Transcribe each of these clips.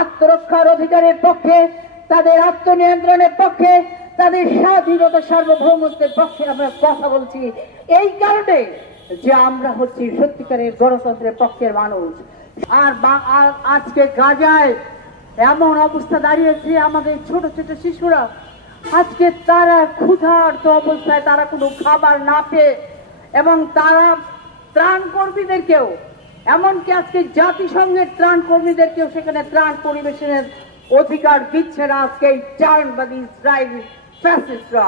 আত্মরক্ষার অধিকারের পক্ষে, তাদের আত্মনিয়ন্ত্রণের পক্ষে, তাদের স্বাধীনতা সার্বভৌমত্বের পক্ষে আমরা কথা বলছি। এই কারণে যে আমরা হচ্ছি সত্যিকারের গণতন্ত্রের পক্ষের মানুষ। আর আজকে গাজায় এমন অবস্থা দাঁড়িয়েছে, আমাদের ছোট ছোট শিশুরা আজকে তারা ক্ষুধার্ত অবস্থায়, তারা কোনো খাবার না পেয়ে, এবং তারা ত্রাণ কর্মীদেরকেও, এমনকি আজকে জাতিসংঘের ত্রাণ কর্মীদেরকেও সেখানে ত্রাণ পরিবেশনের অধিকার দিচ্ছে না আজকে এই চারণবাদী ইসরায়েলি ফ্যাসিস্টরা।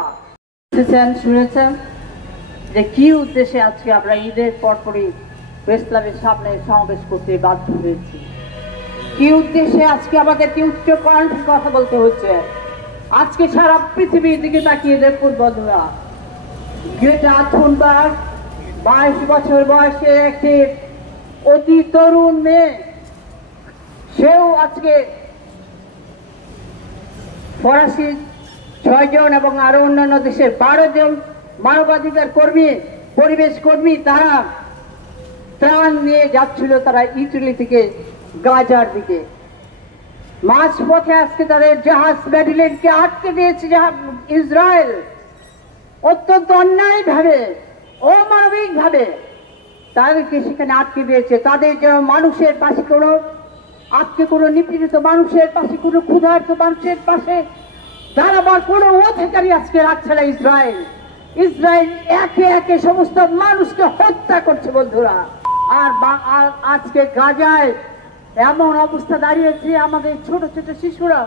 শুনেছেন যে কি উদ্দেশ্যে আজকে আমরা ঈদের পরপরই প্রেস ক্লাবের সামনে সমাবেশ করতে বাধ্য হয়েছি, কি উদ্দেশ্যে আজকে আমাদেরকে উচ্চ কণ্ঠে কথা বলতে হচ্ছে। আজকে সারা পৃথিবীর দিকে তাকিয়ে দেখুন বন্ধুরা, গ্রেটা থুনবার্গ 22 বছর বয়সে একটি অতি তরুণ মেয়ে, সেও আজকে ফরাসি 6 জন এবং আরো অন্যান্য দেশের 12 জন মানবাধিকার কর্মী, পরিবেশ কর্মী, তারা ত্রাণ নিয়ে যাচ্ছিল তারা ইটালি থেকে গাজার দিকে। মাঝ পথে আজকে তাদের জাহাজ মেডিলেটকে আটকে দিয়েছে ইসরায়েল, অত্যন্ত অন্যায় ভাবে, অমানবিক ভাবে তাদেরকে সেখানে আটকে দিয়েছে। তাদের যেন মানুষের পাশে কোনো, আজকে কোনো নিপীড়িত মানুষের পাশে, কোনো ক্ষুধার্ত মানুষের পাশে দাঁড়াবার কোনো অধিকারী আজকে রাখছে না ইসরায়েল। ইসরায়েল একে একে সমস্ত মানুষকে হত্যা করছে বন্ধুরা। আর আজকে গাজায় এমন অবস্থা দাঁড়িয়েছে, আমাদের ছোট ছোট শিশুরা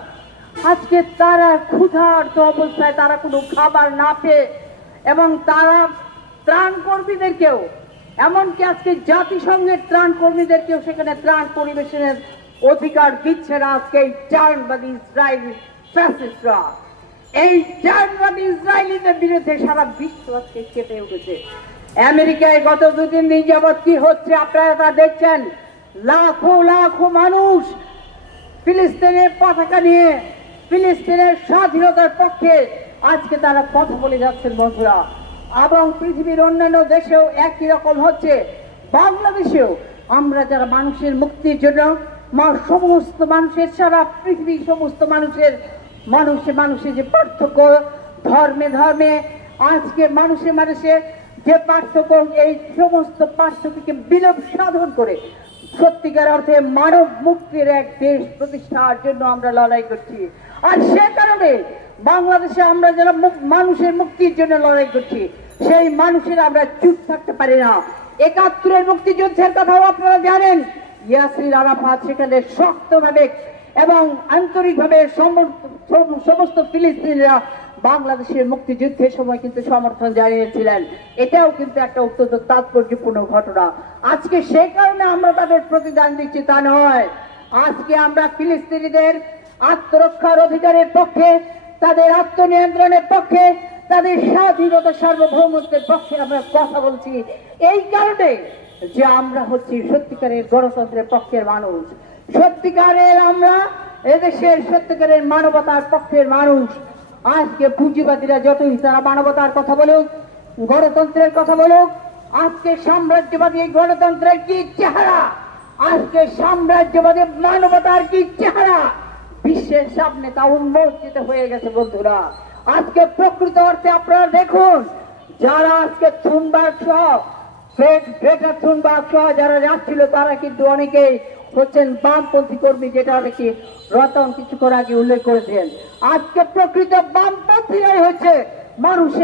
আজকে তারা ক্ষুধার্ত অবস্থায়, তারা কোনো খাবার না পেয়ে, এবং তারা ত্রাণ কর্মীদেরকেও, এমনকি আজকে জাতিসংঘের ত্রাণ কর্মীদেরকেও সেখানে ত্রাণ পরিবেশনের অধিকার দিচ্ছে না আজকে এই চারণবাদী ইসরায়েলি ফ্যাসিস্টরা। এই চারণবাদী ইসরায়েলিদের বিরুদ্ধে সারা বিশ্ব আজকে কেঁপে উঠেছে। আমেরিকায় গত 2-3 দিন যাবৎ কি হচ্ছে আপনারা তা দেখছেন। লাখো লাখো মানুষ ফিলিস্তিনের পতাকা নিয়ে ফিলিস্তিনের স্বাধীনতার পক্ষে আজকে তারা কথা বলে যাচ্ছেন বন্ধুরা। এবং পৃথিবীর অন্যান্য দেশেও একই রকম হচ্ছে। বাংলাদেশেও আমরা যারা মানুষের মুক্তির জন্য, সমস্ত মানুষের, সারা পৃথিবীর সমস্ত মানুষের যে পার্থক্য, ধর্মে ধর্মে, আজকে মানুষে যে পার্থক্য, এই সমস্ত পার্থক্যকে বিলোপ সাধন করে সত্যিকার অর্থে মানব মুক্তির এক দেশ প্রতিষ্ঠার জন্য আমরা লড়াই করছি। আর সে কারণে বাংলাদেশে আমরা যারা মানুষের মুক্তির জন্য লড়াই করছি, সেই মানুষের আমরা চুপ থাকতে পারি না। 71-এর মুক্তিযুদ্ধের কথাও আপনারা জানেন। ইয়াসির আরাফাত সেখানে শক্তভাবে এবং আন্তরিকভাবে সমস্ত ফিলিস্তিনিরা বাংলাদেশের মুক্তিযুদ্ধের সময় কিন্তু সমর্থন জানিয়েছিলেন। এটাও কিন্তু একটা অত্যন্ত তাৎপর্যপূর্ণ ঘটনা। আজকে সে কারণে আমরা তাদের প্রতিদান দিচ্ছি তা নয়। আজকে আমরা ফিলিস্তিনিদের আত্মরক্ষার অধিকারের পক্ষে, তাদের আত্মনিয়ন্ত্রণের পক্ষে, তাদের স্বাধীনতা সার্বভৌমত্বের পক্ষে আমরা কথা বলছি। এই কারণে যে আমরা হচ্ছি সত্যিকারের গণতন্ত্রের পক্ষের মানুষ, সত্যিকারের আমরা এদেশের সত্যিকারের মানবতার পক্ষের মানুষ। আজকে পুঁজিবাদীরা যতই তারা মানবতার কথা বলুক, গণতন্ত্রের কথা বলুক, আজকে সাম্রাজ্যবাদী গণতন্ত্রের কি চেহারা, আজকে সাম্রাজ্যবাদী মানবতার কি চেহারা বিশ্বের সামনে তা উন্মোচিত হয়ে গেছে বন্ধুরা। আজকে প্রকৃত অর্থে আপনারা দেখুন, যারা আজকে থুনবার্গ সহ, গ্রেটা থুনবার্গ সহ যারা যাচ্ছিল, তারা কিন্তু অনেকেই হচ্ছেন বামপন্থী কর্মী, যেটা নাকি রতন কিছুক্ষণ আগে উল্লেখ করেছেন। আজকে প্রকৃত বামপন্থীরাই হচ্ছে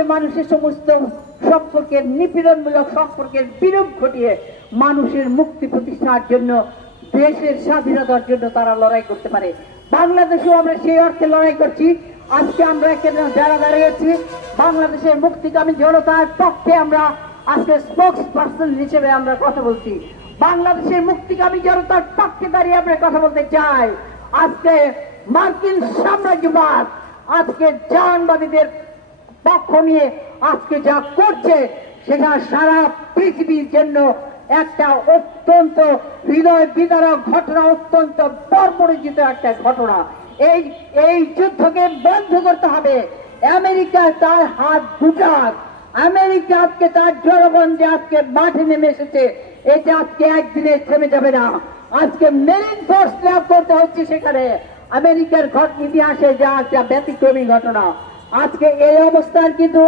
মানুষের সমস্ত সম্পর্কের, নিপীড়নমূলক সম্পর্কের বিরোধ ঘটিয়ে মানুষের মুক্তি প্রতিষ্ঠার জন্য, দেশের স্বাধীনতার জন্য তারা লড়াই করতে পারে। বাংলাদেশেও আমরা সেই অর্থে লড়াই করছি। আজকে আমরা যারা দাঁড়িয়েছি বাংলাদেশের মুক্তিকামী জনতার পক্ষে, আমরা আজকে স্পোক্স পার্সন হিসেবে আমরা কথা বলছি। বাংলাদেশের মুক্তিকামী জনতার পক্ষে দাঁড়িয়ে আমরা কথা বলতে চাই। আজকে মার্কিন সাম্রাজ্যবাদ আজকে জাহানবাদীদের পক্ষ নিয়ে আজকে যা করছে, সেটা সারা পৃথিবীর জন্য একটা অত্যন্ত হৃদয় বিদারক ঘটনা, অত্যন্ত বর্বরোচিত একটা ঘটনা। এই যুদ্ধকে বন্ধ করতে হবে। আমেরিকা তার হাত গুটাক, আমেরিকা আজকে তার জনগণ যে আজকে মাঠে নেমে এসেছে, এটা আজকে একদিনে থেমে যাবে না। আজকে মেরিন ফোর্স ত্যাগ করতে হচ্ছে সেখানে। আমেরিকার ইতিহাসে যা একটা ব্যতিক্রমী ঘটনা। আজকে এই অবস্থান কিন্তু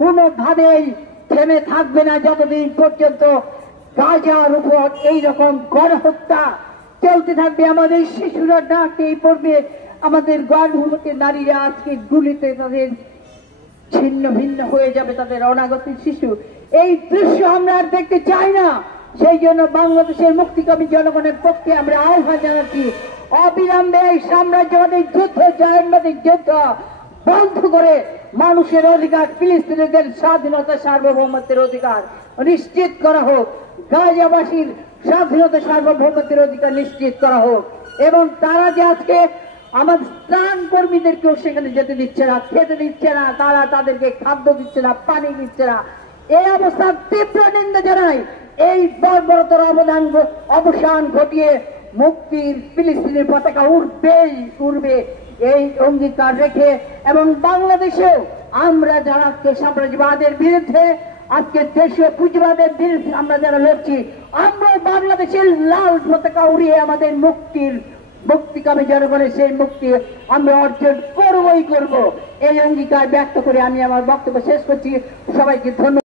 কোনোভাবেই থেমে থাকবে না যতদিন পর্যন্ত গাজার উপর এইরকম গণহত্যা চলতে থাকবে। আমাদের শিশুরা ডাকতেই পড়বে, আমাদের গর্ভবতী নারীরা আজকে গুলিতে তাদের ছিন্ন ভিন্ন হয়ে যাবে, তাদের অনাগত শিশু। এই দৃশ্য আমরা আর দেখতে চাই না। সেই জন্য বাংলাদেশের মুক্তিকামী জনগণের পক্ষে আমরা আহ্বান জানাচ্ছি, অবিলম্বে এই সাম্রাজ্যবাদী যুদ্ধ, জায়নবাদী যুদ্ধ বন্ধ করে মানুষের অধিকার, ফিলিস্তিনিদের স্বাধীনতা, সার্বভৌমত্বের অধিকার নিশ্চিত করা হোক। গাজাবাসীর স্বাধীনতা, সার্বভৌমত্বের অধিকার নিশ্চিত করা হোক। এবং তারা যে আজকে আমাদের ত্রাণ কর্মীদেরকেও সেখানে যেতে দিচ্ছে না, খেতে দিচ্ছে না, তারা তাদেরকে খাদ্য দিচ্ছে না, পানি দিচ্ছে না, এই অবস্থার তীব্র নিন্দা জানাই। এই বর্বরতার অবসান ঘটিয়ে মুক্তির ফিলিস্তিনের পতাকা উড়বে এই অঙ্গীকার রেখে, এবং বাংলাদেশেও আমরা যারা সাম্রাজ্যবাদের বিরুদ্ধে, আজকে দেশীয় পুঁজিবাদের বিরুদ্ধে আমরা যারা লড়ছি, আমরা বাংলাদেশের লাল পতাকা উড়িয়ে আমাদের মুক্তিকামী জনগণের সেই মুক্তি আমরা অর্জন করবই করব। এই অঙ্গীকার ব্যক্ত করে আমি আমার বক্তব্য শেষ করছি। সবাইকে ধন্যবাদ।